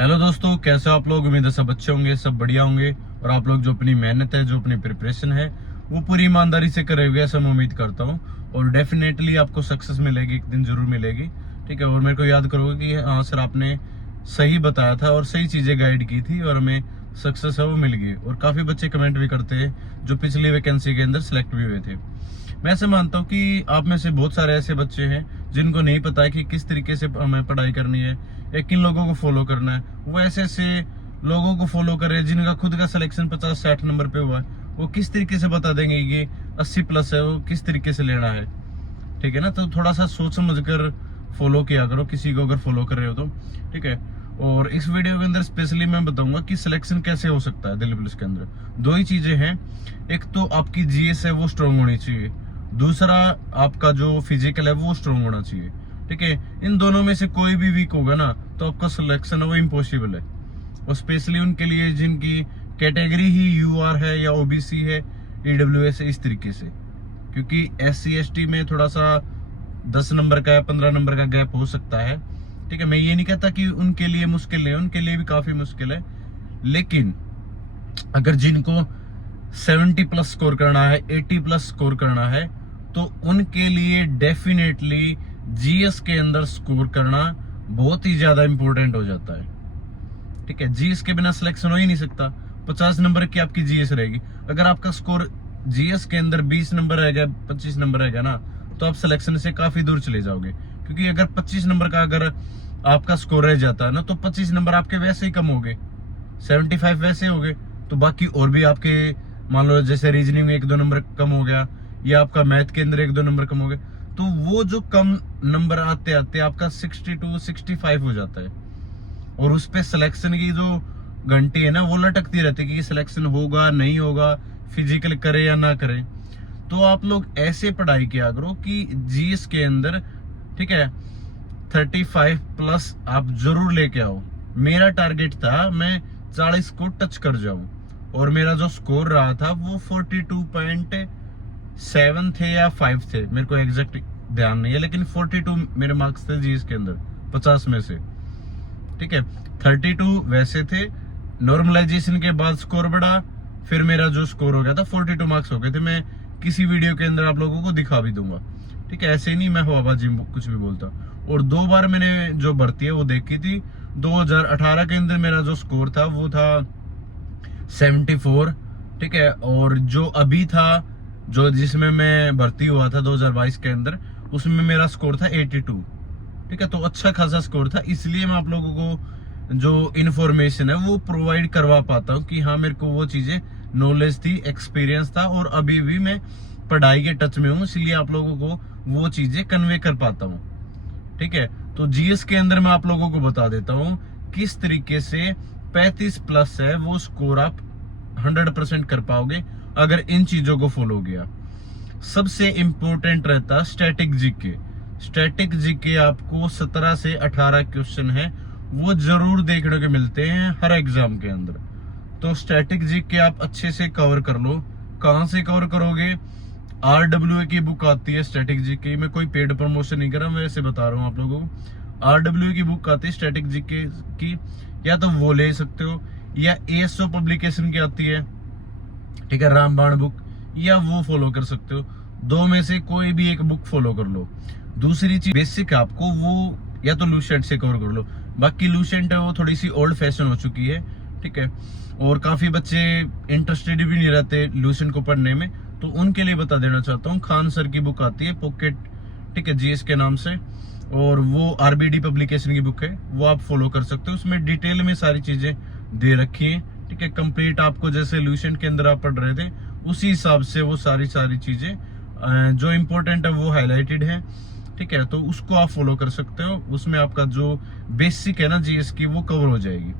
Hello दोस्तों, कैसे हो आप लोग। उम्मीद है सब अच्छे होंगे, सब बढ़िया होंगे और आप लोग जो अपनी मेहनत है, जो अपनी प्रिपरेशन है वो पूरी ईमानदारी से करे हुए, ऐसा मैं उम्मीद करता हूँ। और डेफिनेटली आपको सक्सेस मिलेगी, एक दिन जरूर मिलेगी। ठीक है, और मेरे को याद करोगे कि हाँ सर आपने सही बताया था और सही चीजें गाइड की थी और हमें सक्सेस है वो मिल गई। और काफी बच्चे कमेंट भी करते हैं जो पिछली वैकेंसी के अंदर सिलेक्ट भी हुए थे। मैं ऐसे मानता हूँ कि आप में से बहुत सारे ऐसे बच्चे हैं जिनको नहीं पता है कि किस तरीके से हमें पढ़ाई करनी है या किन लोगों को फॉलो करना है। वो ऐसे ऐसे लोगों को फॉलो करे जिनका खुद का सिलेक्शन 50-60 नंबर पे हुआ है। वो किस तरीके से बता देंगे कि 80+ है, वो किस तरीके से लेना है। ठीक है ना, तो थोड़ा सा सोच समझ कर फॉलो किया करो किसी को अगर फॉलो कर रहे हो तो। ठीक है, और इस वीडियो के अंदर स्पेशली मैं बताऊंगा कि सिलेक्शन कैसे हो सकता है दिल्ली पुलिस के अंदर। दो ही चीजें हैं, एक तो आपकी जीएस है वो स्ट्रांग होनी चाहिए, दूसरा आपका जो फिजिकल है वो स्ट्रांग होना चाहिए। ठीक है, इन दोनों में से कोई भी वीक होगा ना तो आपका सिलेक्शन है वो इम्पॉसिबल है। और स्पेशली उनके लिए जिनकी कैटेगरी ही यूआर है या ओबीसी है, ईडब्ल्यूएस है, इस तरीके से। क्योंकि SC ST में थोड़ा सा 10 नंबर का या 15 नंबर का गैप हो सकता है। ठीक है, मैं ये नहीं कहता कि उनके लिए मुश्किल है, उनके लिए भी काफी मुश्किल है। लेकिन अगर जिनको 70+ स्कोर करना है, 80+ स्कोर करना है, तो उनके लिए डेफिनेटली जीएस के अंदर स्कोर करना बहुत ही ज्यादा इंपॉर्टेंट हो जाता है। ठीक है, जीएस के बिना सिलेक्शन हो ही नहीं सकता। 50 नंबर की आपकी जीएस रहेगी, अगर आपका स्कोर जीएस के अंदर 20 नंबर रहेगा, 25 नंबर रहेगा ना, तो आप सिलेक्शन से काफी दूर चले जाओगे। क्योंकि अगर 25 नंबर का अगर आपका स्कोर रह जाता है ना, तो 25 नंबर आपके वैसे ही कम हो गए, 75 वैसे हो गए। तो बाकी और भी आपके मान लो जैसे रीजनिंग में 1-2 नंबर कम हो गया, या आपका मैथ के अंदर 1-2 नंबर कम हो गए, तो वो जो कम नंबर आते आते आपका 62-65 हो जाता है। और उस पे सिलेक्शन की जो घंटी है ना वो लटकती रहती है कि सिलेक्शन होगा नहीं होगा, फिजिकल करे या ना करे। तो आप लोग ऐसे पढ़ाई किया करो कि जीएस के अंदर, ठीक है, 35+ आप जरूर लेके आओ। मेरा टारगेट था मैं 40 को टच कर जाऊं, और मेरा जो स्कोर रहा था वो 42.7 थे या 5 थे, मेरे को एग्जैक्ट ध्यान नहीं है, लेकिन 42 मेरे मार्क्स थे जीएस के अंदर 50 में से। ठीक है, 32 वैसे थे, नॉर्मलाइजेशन के बाद स्कोर बढ़ा, फिर मेरा जो स्कोर हो गया था 42 मार्क्स हो गए थे। मैं किसी वीडियो के अंदर आप लोगों को दिखा भी दूंगा। ठीक है, ऐसे ही नहीं मैं हवाबाजी कुछ भी बोलता। और 2 बार मैंने जो भर्ती है वो देखी थी। 2018 के अंदर मेरा जो स्कोर था वो था 74। ठीक है, और जो अभी था, जो जिसमें मैं भर्ती हुआ था 2022 के अंदर, उसमें मेरा स्कोर था 82। ठीक है, तो अच्छा खासा स्कोर था, इसलिए मैं आप लोगों को जो इन्फॉर्मेशन है वो प्रोवाइड करवा पाता हूँ कि हाँ मेरे को वो चीजें नॉलेज थी, एक्सपीरियंस था, और अभी भी मैं पढ़ाई के टच में हूँ, इसलिए आप लोगों को वो चीजें कन्वे कर पाता हूँ। ठीक है, तो जीएस के अंदर मैं आप लोगों को बता देता हूँ किस तरीके से 35+ है वो स्कोर आप 100% कर पाओगे अगर इन चीजों को फॉलो किया। सबसे इंपॉर्टेंट रहता स्टैटिक जीके। स्टैटिक जीके आपको 17 से 18 क्वेश्चन है वो जरूर देखने को मिलते हैं हर एग्जाम के अंदर। तो स्टैटिक जीके आप अच्छे से कवर कर लो। कहां से कवर करोगे? RWA की बुक आती है स्टैटिक जीके, में कोई पेड प्रमोशन नहीं कर रहा, मैं ऐसे बता रहा हूँ आप लोगों को। RWA की बुक आती है स्टैटिक जीके की, या तो वो ले सकते हो, या ASO पब्लिकेशन की आती है, ठीक है, रामबाण बुक, या वो फॉलो कर सकते हो। दो में से कोई भी एक बुक फॉलो कर लो। दूसरी चीज बेसिक आपको वो या तो लूसेंट से कवर कर लो। बाकी लूसेंट है वो थोड़ी सी ओल्ड फैशन हो चुकी है। ठीक है, और काफी बच्चे इंटरेस्टेड भी नहीं रहते लूसेंट को पढ़ने में, तो उनके लिए बता देना चाहता हूँ, खान सर की बुक आती है पॉकेट, ठीक है, जीएस के नाम से, और वो RBD पब्लिकेशन की बुक है, वो आप फॉलो कर सकते हो। उसमें डिटेल में सारी चीजें दे रखी है। ठीक है, कंप्लीट आपको जैसे लूसेंट के अंदर आप पढ़ रहे थे उसी हिसाब से वो सारी चीजें जो इम्पोर्टेंट है वो हाईलाइटेड है। ठीक है, तो उसको आप फॉलो कर सकते हो। उसमें आपका जो बेसिक है ना जीएस की वो कवर हो जाएगी।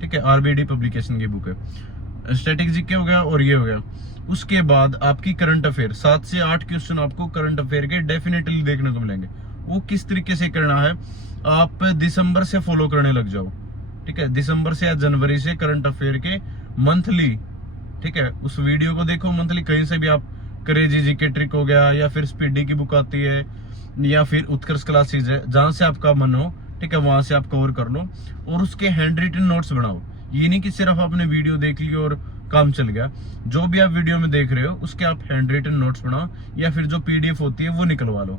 ठीक है, RBD पब्लिकेशन की बुक है। स्टैटिक जीके हो गया और ये हो गया। उसके बाद आपकी करंट अफेयर 7 से 8 क्वेश्चन आपको करंट अफेयर के डेफिनेटली देखने को मिलेंगे। वो किस तरीके से करना है, आप दिसंबर से फॉलो करने लग जाओ। ठीक है, दिसंबर से या जनवरी से करंट अफेयर के मंथली, ठीक है, उस वीडियो को देखो मंथली, कहीं से भी आप क्रेजी जीके ट्रिक हो गया, या फिर स्पीडी की बुक आती है, या फिर उत्कर्ष क्लासेज है, जहां से आपका मन हो। ठीक है, वहां से आप कवर कर लो और उसके हैंड रिटन नोट्स बनाओ। ये नहीं कि सिर्फ आपने वीडियो देख ली और काम चल गया। जो भी आप वीडियो में देख रहे हो उसके आप हैंड रिटन नोट्स बनाओ या फिर जो PDF होती है वो निकलवा लो,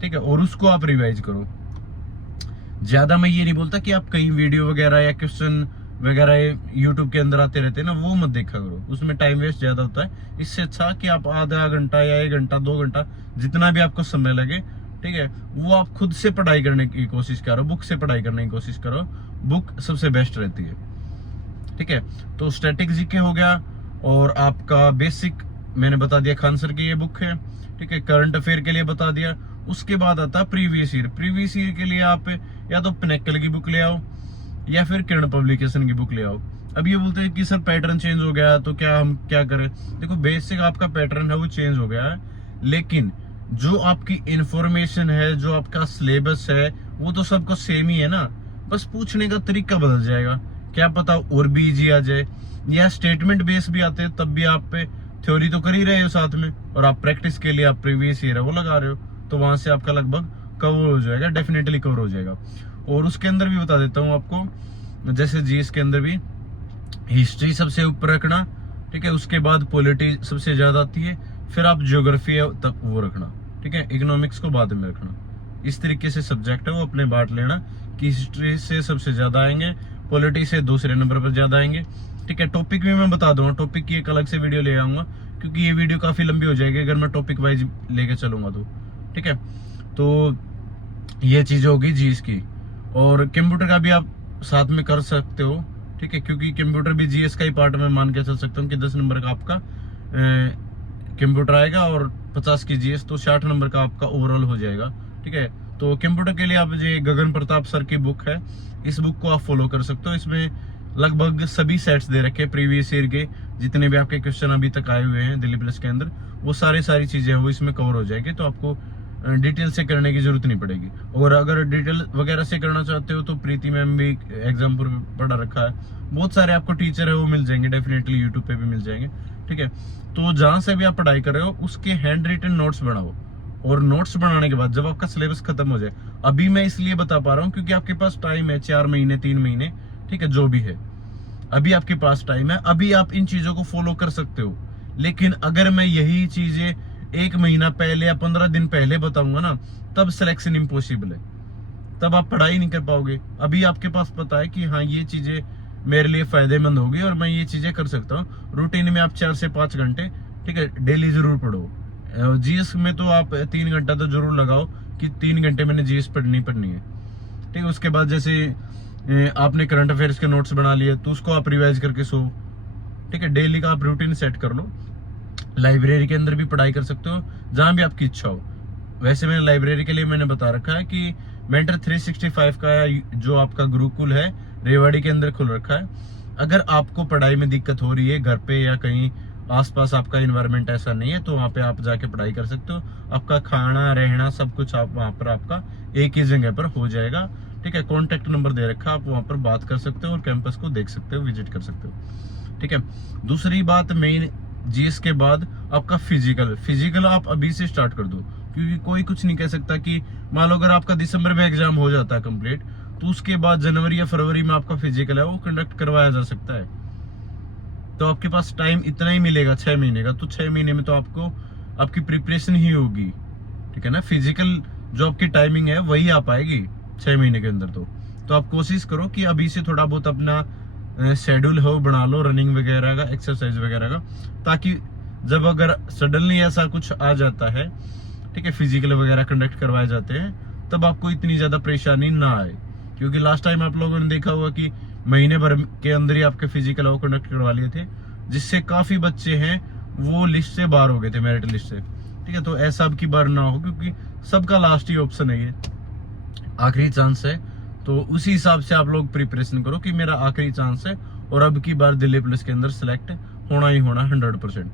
ठीक है, और उसको आप रिवाइज करो। ज्यादा मैं ये नहीं बोलता कि आप कहीं वीडियो वगैरह या क्वेश्चन वगैरह यूट्यूब के अंदर आते रहते हैं ना, वो मत देखा करो, उसमें टाइम वेस्ट ज्यादा होता है। इससे अच्छा कि आप आधा घंटा या 1 घंटा 2 घंटा जितना भी आपको समय लगे, ठीक है, वो आप खुद से पढ़ाई करने की कोशिश करो, बुक से पढ़ाई करने की कोशिश करो। बुक सबसे बेस्ट रहती है, ठीक है। तो स्टैटिक जीके हो गया और आपका बेसिक मैंने बता दिया, खान सर की ये बुक है, ठीक है। करंट अफेयर के लिए बता दिया। उसके बाद आता है प्रीवियस ईयर। प्रीवियस ईयर के लिए आप या तो पिनेकल की बुक ले आओ या फिर किरण पब्लिकेशन की बुक ले आओ। अब ये बोलते हैं कि सर पैटर्न चेंज हो गया तो क्या हम क्या करें? देखो बेसिक आपका पैटर्न है वो चेंज हो गया है, लेकिन जो आपकी इंफॉर्मेशन है, जो आपका सिलेबस है, वो तो सबको सेम ही है ना, बस पूछने का तरीका बदल जाएगा। क्या पता और भी इजी आ जाए, या स्टेटमेंट बेस भी आते हैं, तब भी आप पे थ्योरी तो कर ही रहे हो साथ में, और आप प्रैक्टिस के लिए आप प्रीवियस ईयर है वो लगा रहे हो, तो वहां से आपका लगभग कवर हो जाएगा, डेफिनेटली कवर हो जाएगा। और उसके अंदर भी बता देता हूँ आपको, जैसे जीएस के अंदर भी हिस्ट्री सबसे ऊपर रखना, ठीक है, उसके बाद पॉलिटी सबसे ज्यादा आती है, फिर आप ज्योग्राफी तक वो रखना, ठीक है, इकोनॉमिक्स को बाद में रखना। इस तरीके से सब्जेक्ट है वो अपने बांट लेना कि हिस्ट्री से सबसे ज्यादा आएंगे, पॉलिटी से दूसरे नंबर पर ज्यादा आएंगे, ठीक है। टॉपिक भी मैं बता दूंगा, टॉपिक की एक अलग से वीडियो ले आऊंगा, क्योंकि ये वीडियो काफी लंबी हो जाएगी अगर मैं टॉपिक वाइज लेके चलूंगा तो, ठीक है। तो ये चीज होगी जीएस की। और कंप्यूटर का भी आप साथ में कर सकते हो, ठीक है, क्योंकि कंप्यूटर भी जीएस का ही पार्ट में मान के चल सकता हूँ कि 10 नंबर का आपका कंप्यूटर आएगा और 50 की जीएस, तो 60 नंबर का आपका ओवरऑल हो जाएगा, ठीक है। तो कंप्यूटर के लिए आप ये गगन प्रताप सर की बुक है, इस बुक को आप फॉलो कर सकते हो। इसमें लगभग सभी सेट्स दे रखे हैं प्रीवियस ईयर के, जितने भी आपके क्वेश्चन अभी तक आए हुए हैं दिल्ली प्लस के अंदर, वो सारी चीजें वो इसमें कवर हो जाएगी, तो आपको डिटेल से करने की जरूरत नहीं पड़ेगी। और अगर डिटेल वगैरह से करना चाहते हो तो प्रीति मैम भी एग्जाम पर पढ़ा रखा है, बहुत सारे आपको टीचर है वो मिल जाएंगे, डेफिनेटली यूट्यूब पे भी मिल जाएंगे, ठीक है। तो जहां से भी आप पढ़ाई कर रहे हो उसके हैंड रिटन नोट्स बनाओ, और नोट्स बनाने के बाद जब आपका सिलेबस खत्म हो जाए, अभी मैं इसलिए बता पा रहा हूँ क्योंकि आपके पास टाइम है 4 महीने 3 महीने, ठीक है, जो भी है अभी आपके पास टाइम है, अभी आप इन चीजों को फॉलो कर सकते हो। लेकिन अगर मैं यही चीजें 1 महीना पहले या 15 दिन पहले बताऊंगा ना, तब सिलेक्शन इम्पॉसिबल है, तब आप पढ़ाई नहीं कर पाओगे। अभी आपके पास पता है कि हाँ ये चीजें मेरे लिए फायदेमंद होगी और मैं ये चीजें कर सकता हूँ। रूटीन में आप 4 से 5 घंटे, ठीक है, डेली जरूर पढ़ो। जीएस में तो आप 3 घंटा तो जरूर लगाओ कि 3 घंटे मैंने जीएस पढ़नी है, ठीक है। उसके बाद जैसे आपने करंट अफेयर्स के नोट्स बना लिए तो उसको आप रिवाइज करके सो, ठीक है, डेली का आप रूटीन सेट कर लो। लाइब्रेरी के अंदर भी पढ़ाई कर सकते हो जहां भी आपकी इच्छा हो। वैसे मैंने लाइब्रेरी के लिए मैंने बता रखा है कि मेंटर 365 का जो आपका गुरुकुल है रेवाड़ी के अंदर खुल रखा है। अगर आपको पढ़ाई में दिक्कत हो रही है घर पे या कहीं आसपास आपका इन्वायरमेंट ऐसा नहीं है, तो वहां पे आप जाके पढ़ाई कर सकते हो। आपका खाना रहना सब कुछ आप वहां पर आपका एक ही जगह पर हो जाएगा, ठीक है। कॉन्टेक्ट नंबर दे रखा, आप वहां पर बात कर सकते हो और कैंपस को देख सकते हो, विजिट कर सकते हो, ठीक है। दूसरी बात, मेन जीएस के बाद आपका फिजिकल आप अभी से स्टार्ट कर दो, क्योंकि कोई कुछ नहीं कह सकता कि मान लो अगर आपका दिसंबर में एग्जाम हो जाता है कंप्लीट, तो उसके बाद जनवरी या फरवरी में आपका फिजिकल है वो कंडक्ट करवाया जा सकता है। तो आपके पास टाइम इतना ही मिलेगा 6 महीने का, तो 6 महीने में तो आपको आपकी प्रिपरेशन ही होगी, ठीक है ना। फिजिकल जो आपकी टाइमिंग है वही आ पाएगी 6 महीने के अंदर। तो आप कोशिश करो कि अभी से थोड़ा बहुत अपना शेड्यूल हो बना लो, रनिंग वगैरह का, एक्सरसाइज वगैरह का, ताकि जब अगर सडनली ऐसा कुछ आ जाता है, ठीक है, फिजिकल वगैरह कंडक्ट करवाए जाते हैं, तब आपको इतनी ज्यादा परेशानी ना आए। क्योंकि लास्ट टाइम आप लोगों ने देखा होगा कि महीने भर के अंदर ही आपके फिजिकल वो कंडक्ट करवा लिए थे, जिससे काफी बच्चे हैं वो लिस्ट से बाहर हो गए थे, मेरिट लिस्ट से, ठीक है। तो ऐसा अब की बार ना हो, क्योंकि सबका लास्ट ही ऑप्शन है, ये आखिरी चांस है। तो उसी हिसाब से आप लोग प्रिपरेशन करो कि मेरा आखिरी चांस है और अब की बार दिल्ली पुलिस के अंदर सिलेक्ट होना ही होना 100%,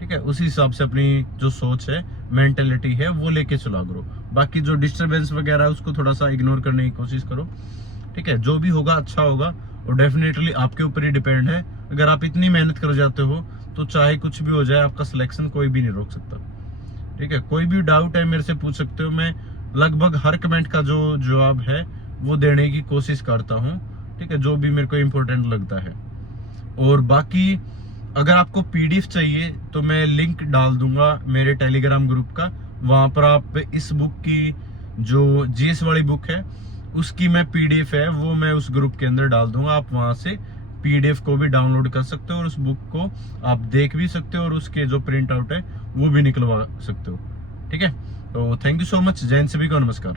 ठीक है। उसी हिसाब से अपनी जो सोच है, मेंटेलिटी है, वो लेके चला करो। बाकी जो डिस्टरबेंस वगैरह है उसको थोड़ा सा इग्नोर करने की कोशिश करो, ठीक है। जो भी होगा अच्छा होगा, और डेफिनेटली आपके ऊपर ही डिपेंड है। अगर आप इतनी मेहनत कर जाते हो तो चाहे कुछ भी हो जाए, आपका सिलेक्शन कोई भी नहीं रोक सकता, ठीक है। कोई भी डाउट है मेरे से पूछ सकते हो, मैं लगभग हर कमेंट का जो जवाब है वो देने की कोशिश करता हूँ, ठीक है, जो भी मेरे को इम्पोर्टेंट लगता है। और बाकी अगर आपको पीडीएफ चाहिए तो मैं लिंक डाल दूंगा मेरे टेलीग्राम ग्रुप का, वहां पर आप इस बुक की जो जीएस वाली बुक है उसकी मैं पीडीएफ है वो मैं उस ग्रुप के अंदर डाल दूंगा। आप वहां से पीडीएफ को भी डाउनलोड कर सकते हो और उस बुक को आप देख भी सकते हो और उसके जो प्रिंट आउट है वो भी निकलवा सकते हो, ठीक है। तो थैंक यू सो मच, जय हिंद, सभी को नमस्कार।